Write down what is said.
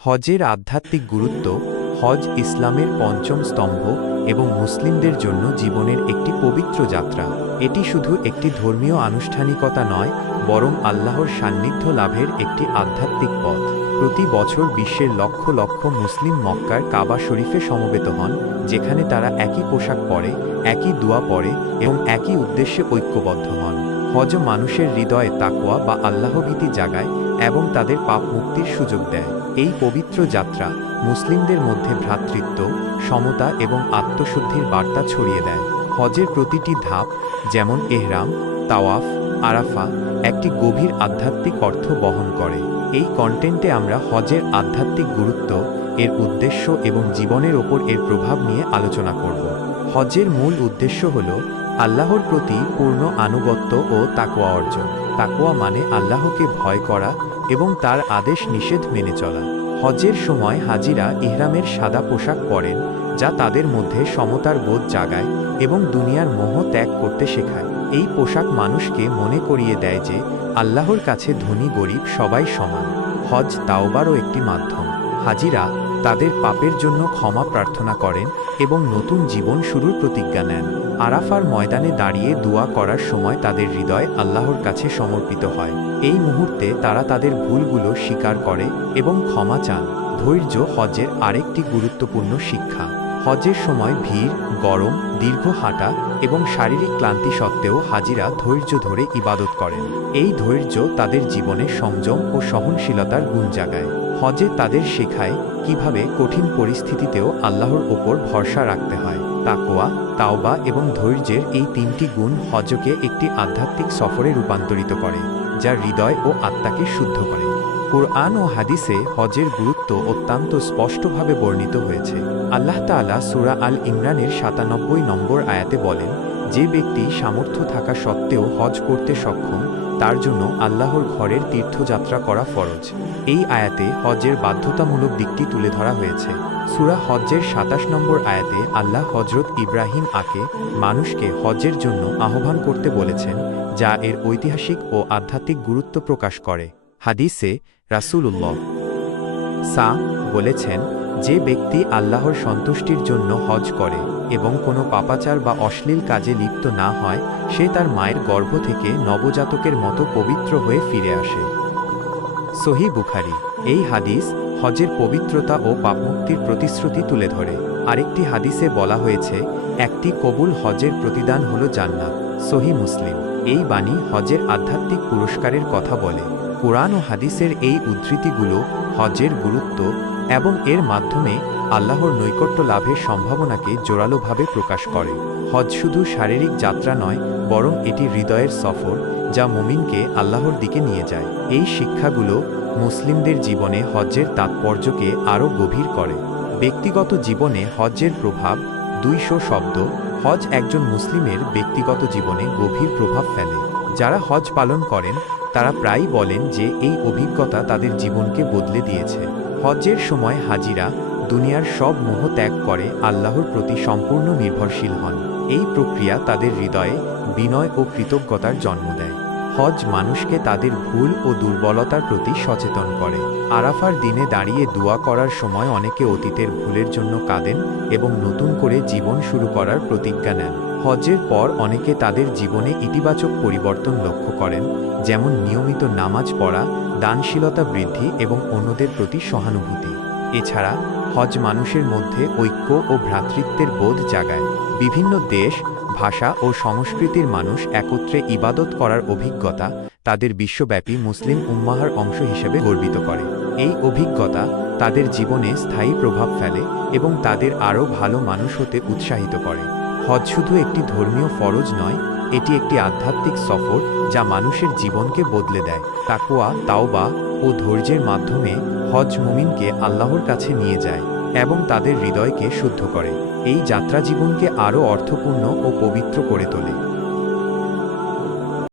হজের আধ্যাত্মিক গুরুত্ব। হজ ইসলামের পঞ্চম স্তম্ভ এবং মুসলিমদের জন্য জীবনের একটি পবিত্র যাত্রা। এটি শুধু একটি ধর্মীয় আনুষ্ঠানিকতা নয়, বরং আল্লাহর সান্নিধ্য লাভের একটি আধ্যাত্মিক পথ। প্রতি বছর বিশ্বের লক্ষ লক্ষ মুসলিম মক্কার কাবা শরীফে সমবেত হন, যেখানে তারা একই পোশাক পরে, একই দোয়া পড়ে এবং একই উদ্দেশ্যে ঐক্যবদ্ধ হন। হজ মানুষের হৃদয়ে তাকওয়া বা আল্লাহভীতি জাগায় এবং তাদের পাপ মুক্তির সুযোগ দেয়। এই পবিত্র যাত্রা মুসলিমদের মধ্যে ভ্রাতৃত্ব, সমতা এবং আত্মশুদ্ধির বার্তা ছড়িয়ে দেয়। হজের প্রতিটি ধাপ, যেমন এহরাম, তাওয়াফ, আরাফা, একটি গভীর আধ্যাত্মিক অর্থ বহন করে। এই কন্টেন্টে আমরা হজের আধ্যাত্মিক গুরুত্ব, এর উদ্দেশ্য এবং জীবনের ওপর এর প্রভাব নিয়ে আলোচনা করব। হজের মূল উদ্দেশ্য হল আল্লাহর প্রতি পূর্ণ আনুগত্য ও তাকওয়া অর্জন। তাকওয়া মানে আল্লাহকে ভয় করা এবং তার আদেশ নিষেধ মেনে চলা। হজের সময় হাজিরা ইহরামের সাদা পোশাক পরেন, যা তাদের মধ্যে সমতার বোধ জাগায় এবং দুনিয়ার মোহ ত্যাগ করতে শেখায়। এই পোশাক মানুষকে মনে করিয়ে দেয় যে আল্লাহর কাছে ধনী গরিব সবাই সমান। হজ তাওবারও একটি মাধ্যম। হাজিরা তাদের পাপের জন্য ক্ষমা প্রার্থনা করেন এবং নতুন জীবন শুরুর প্রতিজ্ঞা নেন। আরাফার ময়দানে দাঁড়িয়ে দোয়া করার সময় তাদের হৃদয় আল্লাহর কাছে সমর্পিত হয়। এই মুহূর্তে তারা তাদের ভুলগুলো স্বীকার করে এবং ক্ষমা চান। ধৈর্য হজের আরেকটি গুরুত্বপূর্ণ শিক্ষা। হজের সময় ভিড়, গরম, দীর্ঘ হাঁটা এবং শারীরিক ক্লান্তি সত্ত্বেও হাজিরা ধৈর্য ধরে ইবাদত করেন। এই ধৈর্য তাদের জীবনে সংযম ও সহনশীলতার গুণ জাগায়। হজে তাদের শেখায় কিভাবে কঠিন পরিস্থিতিতেও আল্লাহর ওপর ভরসা রাখতে হয়। তাকওয়া, তাওবা এবং ধৈর্যের এই তিনটি গুণ হজকে একটি আধ্যাত্মিক সফরে রূপান্তরিত করে, যা হৃদয় ও আত্মাকে শুদ্ধ করে। কুরআন ও হাদিসে হজের গুরুত্ব অত্যন্ত স্পষ্টভাবে বর্ণিত হয়েছে। আল্লাহ তাআলা সূরা আল ইমরানের ৯৭ নম্বর আয়াতে বলেন, যে ব্যক্তি সামর্থ্য থাকা সত্ত্বেও হজ করতে সক্ষম, তার জন্য আল্লাহর ঘরের তীর্থযাত্রা করা ফরজ। এই আয়াতে হজের বাধ্যতামূলক দিকটি তুলে ধরা হয়েছে। সূরা হজ্জের ২৭ নম্বর আয়াতে আল্লাহ হযরত ইব্রাহিম আকে মানুষকে হজ্জের জন্য আহ্বান করতে বলেছেন, যা এর ঐতিহাসিক ও আধ্যাত্মিক গুরুত্ব প্রকাশ করে। হাদিসে রাসূলুল্লাহ বলেছেন, যে ব্যক্তি আল্লাহর সন্তুষ্টির জন্য হজ করে এবং কোনো পাপাচার বা অশ্লীল কাজে লিপ্ত না হয়, সে তার মায়ের গর্ভ থেকে নবজাতকের মতো পবিত্র হয়ে ফিরে আসে। সহিহ বুখারী। এই হাদিস হজের পবিত্রতা ও পাপমুক্তির প্রতিশ্রুতি তুলে ধরে। আরেকটি হাদিসে বলা হয়েছে, একটি কবুল হজের প্রতিদান হল জান্নাত। সহিহ মুসলিম। এই বাণী হজের আধ্যাত্মিক পুরস্কারের কথা বলে। কুরআন ও হাদিসের এই উদ্ধৃতিগুলো হজের গুরুত্ব এবং এর মাধ্যমে আল্লাহর নৈকট্য লাভের সম্ভাবনাকে জোরালোভাবে প্রকাশ করে। হজ শুধু শারীরিক যাত্রা নয়, বরং এটি হৃদয়ের সফর, যা মুমিনকে আল্লাহর দিকে নিয়ে যায়। এই শিক্ষাগুলো মুসলিমদের জীবনে হজ্জের তাৎপর্যকে আরও গভীর করে। ব্যক্তিগত জীবনে হজ্জের প্রভাব। ২০০ শব্দ। হজ একজন মুসলিমের ব্যক্তিগত জীবনে গভীর প্রভাব ফেলে। যারা হজ পালন করেন তারা প্রায়ই বলেন যে এই অভিজ্ঞতা তাদের জীবনকে বদলে দিয়েছে। হজ্জের সময় হাজিরা দুনিয়ার সব মোহ ত্যাগ করে আল্লাহর প্রতি সম্পূর্ণ নির্ভরশীল হন। এই প্রক্রিয়া তাদের হৃদয়ে বিনয় ও কৃতজ্ঞতার জন্ম দেয়। হজ মানুষকে তাদের ভুল ও দুর্বলতার প্রতি সচেতন করে। আরাফার দিনে দাঁড়িয়ে দোয়া করার সময় অনেকে অতীতের ভুলের জন্য কাঁদেন এবং নতুন করে জীবন শুরু করার প্রতিজ্ঞা নেন। হজের পর অনেকে তাদের জীবনে ইতিবাচক পরিবর্তন লক্ষ্য করেন, যেমন নিয়মিত নামাজ পড়া, দানশীলতা বৃদ্ধি এবং অন্যদের প্রতি সহানুভূতি। এছাড়া হজ মানুষের মধ্যে ঐক্য ও ভ্রাতৃত্বের বোধ জাগায়। বিভিন্ন দেশ, ভাষা ও সংস্কৃতির মানুষ একত্রে ইবাদত করার অভিজ্ঞতা তাদের বিশ্বব্যাপী মুসলিম উম্মাহর অংশ হিসেবে গর্বিত করে। এই অভিজ্ঞতা তাদের জীবনে স্থায়ী প্রভাব ফেলে এবং তাদের আরও ভালো মানুষ হতে উৎসাহিত করে। হজ শুধু একটি ধর্মীয় ফরজ নয়, এটি একটি আধ্যাত্মিক সফর যা মানুষের জীবনকে বদলে দেয়। তাকওয়া, তাওবা ও ধৈর্যের মাধ্যমে হজ মুমিনকে আল্লাহর কাছে নিয়ে যায় এবং তাদের হৃদয়কে শুদ্ধ করে। এই যাত্রা জীবনকে আরও অর্থপূর্ণ ও পবিত্র করে তোলে।